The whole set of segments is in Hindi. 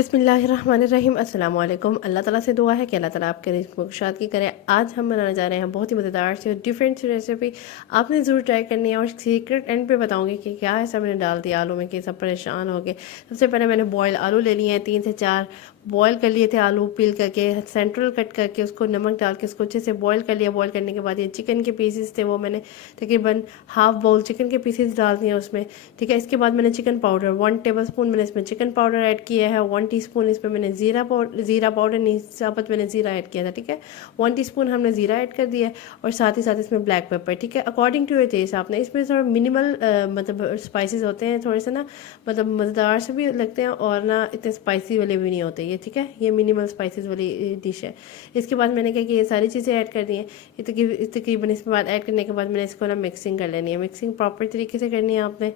बिस्मिल्लाहिर्रहमानिर्रहीम अस्सलाम वालेकुम। अल्लाह ताला से दुआ है कि अल्लाह ताला आपके रिज़्क़ में कुशादगी करे। आज हम बनाने जा रहे हैं बहुत ही मज़ेदार सी और डिफरेंट सी रेसिपी। आपने ज़रूर ट्राई करनी है और सीक्रेट एंड पे बताऊंगी कि क्या ऐसा मैंने डाल दिया आलू में कि सब परेशान हो गए। सबसे पहले मैंने बॉयल आलू ले लिए हैं, 3 से 4 बॉयल कर लिए थे आलू, पील करके सेंट्रल कट करके उसको नमक डाल के उसको अच्छे से बॉयल कर लिया। बॉयल करने के बाद ये चिकन के पीसेस थे वो मैंने तकरीबन हाफ बाउल चिकन के पीसेस डाल दिए उसमें। ठीक है, इसके बाद मैंने चिकन पाउडर 1 टेबल स्पून मैंने इसमें चिकन पाउडर ऐड किया है। 1 टीस्पून इसमें मैंने ज़ीरा पाउडर नहीं, साबुत मैंने ज़ीरा ऐड किया था। ठीक है, 1 टीस्पून हमने ज़ीरा ऐड कर दिया और साथ ही साथ इसमें ब्लैक पेपर। ठीक है, अकॉर्डिंग टू योर टेस्ट आपने इसमें थोड़ा मिनिमल मतलब स्पाइसेस होते हैं, थोड़े से ना मतलब मज़ेदार से भी लगते हैं और ना इतने स्पाइसी वाले भी नहीं होते ये। ठीक है, ये मिनिमल स्पाइसेस वाली डिश है। इसके बाद मैंने क्या कि ये सारी चीज़ें ऐड कर दी हैं। तकरीबन इसके बाद ऐड करने के बाद मैंने इसको ना मिक्सिंग कर लेनी है। मिक्सिंग प्रॉपर तरीके से करनी है आपने।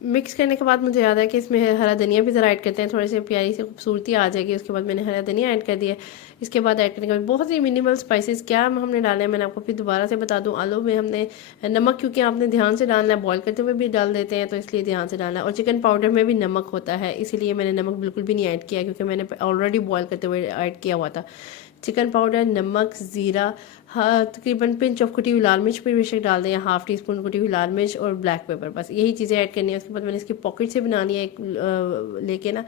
मिक्स करने के बाद मुझे याद है कि इसमें हरा धनिया भी ज़रा ऐड करते हैं, थोड़ी सी प्यारी सी खूबसूरती आ जाएगी। उसके बाद मैंने हरा धनिया ऐड कर दिया। इसके बाद ऐड करने के बाद बहुत ही मिनिमल स्पाइसेस क्या हमने डाले हैं मैंने आपको फिर दोबारा से बता दूं। आलू में हमने नमक क्योंकि आपने ध्यान से डालना है, बॉयल करते हुए भी डाल देते हैं तो इसलिए ध्यान से डालना है। और चिकन पाउडर में भी नमक होता है, इसीलिए मैंने नमक बिल्कुल भी नहीं ऐड किया क्योंकि मैंने ऑलरेडी बॉयल करते हुए ऐड किया हुआ था। चिकन पाउडर, नमक, ज़ीरा, हाँ तकरीबन पिंच ऑफ कुटी हुई लाल मिर्च भी बेशक डाल दें, 1/2 टीस्पून कुटी हुई लाल मिर्च और ब्लैक पेपर, बस यही चीज़ें ऐड करनी है। उसके बाद मैंने इसकी पॉकेट से बनानी है एक लेके ना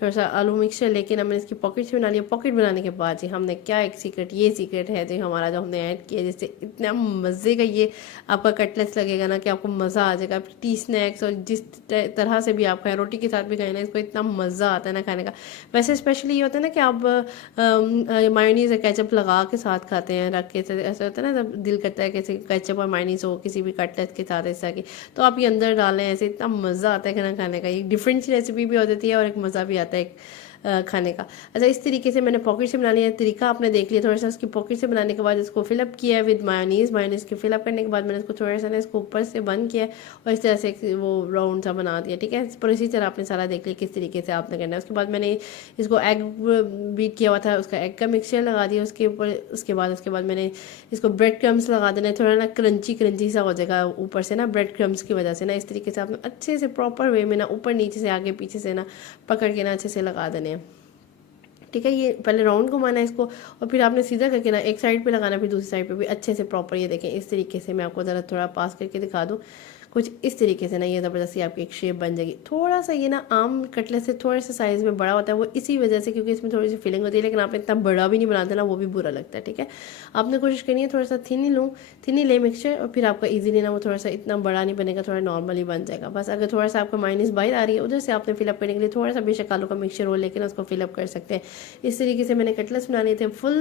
थोड़ा सा आलू मिक्सचर लेके ना मैंने इसकी पॉकेट से बना लिया। पॉकेट बनाने के बाद जी हमने क्या एक सीक्रेट, ये सीक्रेट है जो हमारा जो हमने ऐड किया, जिससे इतना मज़े का ये आपका कटलेट्स लगेगा ना कि आपको मज़ा आ जाएगा। टी स्नैक्स और जिस तरह से भी आप खाएं, रोटी के साथ भी खाएं ना, इसको इतना मज़ा आता है ना खाने का। वैसे स्पेशली ये होता है ना कि आप मायोनीज़ या केचप लगा के साथ खाते हैं रख के, ऐसा होता है ना जब दिल करता है कैसे केचप और मायोनीज़ हो किसी भी कटलेट के साथ ऐसा की, तो आप ये अंदर डालें, ऐसे इतना मज़ा आता है खाना खाने का। एक डिफरेंट सी रेसिपी भी हो जाती है और एक मज़ा भी आता है एक खाने का। अच्छा, इस तरीके से मैंने पॉकेट से बना लिया। तरीका आपने देख लिया। थोड़ा सा उसकी पॉकेट से बनाने के बाद इसको फिलअप किया है विद मायोनीज़ के फिलअप करने के बाद मैंने इसको थोड़ा सा ना इसको ऊपर से बंद किया और इस तरह से वो राउंड सा बना दिया। ठीक है, पर इसी तरह आपने सारा देख लिया किस तरीके से आपने करना है। उसके बाद मैंने इसको एग बीट किया हुआ था, उसका एग का मिक्सचर लगा दिया उसके ऊपर। उसके बाद मैंने इसको ब्रेड क्रम्स लगा देना है, थोड़ा ना क्रंची सा हो जाएगा ऊपर से ना ब्रेड क्रम्स की वजह से ना। इस तरीके से आपने अच्छे से प्रॉपर वे में ना ऊपर नीचे से आगे पीछे से ना पकड़ के ना अच्छे से लगा देने हैं। ठीक है, ये पहले राउंड घुमाना है इसको और फिर आपने सीधा करके ना एक साइड पे लगाना, फिर दूसरी साइड पे भी अच्छे से प्रॉपर। ये देखें इस तरीके से मैं आपको ज़रा थोड़ा पास करके दिखा दूँ। कुछ इस तरीके से ना ये ज़बरदस्ती आपकी एक शेप बन जाएगी। थोड़ा सा ये ना आम कटलेट से थोड़ा सा साइज़ में बड़ा होता है, वो इसी वजह से क्योंकि इसमें थोड़ी सी फिलिंग होती है, लेकिन आपने इतना बड़ा भी नहीं बना देना, वो भी बुरा लगता है। ठीक है, आपने कोशिश करनी है थोड़ा सा थिन ही ले मिक्सचर और फिर आपका ईजीली ना वो थोड़ा सा इतना बड़ा नहीं बनेगा, थोड़ा नॉर्मली बन जाएगा। बस अगर थोड़ा सा आपका माइनस बाहर आ रही है उधर से आपने फिलअप करने के लिए थोड़ा सा बेशक आलू का मिक्सचर हो लेकिन उसको फिलअप कर सकते हैं। इस तरीके से मैंने कटलेट्स बनाने थे। फुल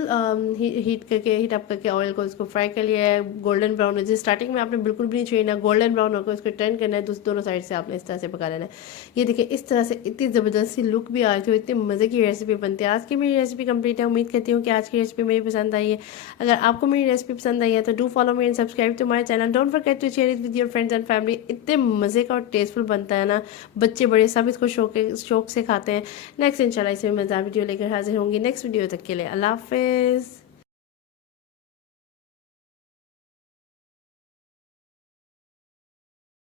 हीट अप करके ऑयल को इसको फ्राई कर लिया है गोल्डन ब्राउन। जैसे स्टार्टिंग में आपने बिल्कुल भी नहीं छुड़ना, गोल्डन ब्राउन होकर उसको टर्न करना है, दोनों साइड से आपने इस तरह से पका लेना है। ये देखिए इस तरह से इतनी ज़बरदस्त सी लुक भी आ रही थी, इतनी मज़े की रेसिपी बनती है। आज की मेरी रेसिपी कंप्लीट है। उम्मीद करती हूँ कि आज की रेसिपी मेरी पसंद आई है। अगर आपको मेरी रेसिपी पसंद आई है तो do follow me and subscribe to my channel. Don't forget to share it with your friends and family. इतने मज़े का और टेस्टफुल बनता है ना, बच्चे बड़े सब इसको शौक से खाते हैं। नेक्स्ट इंशाल्लाह इसमें मज़ेदार वीडियो लेकर हाजिर होंगी। नेक्स्ट वीडियो तक के लिए अल्लाह हाफिज़।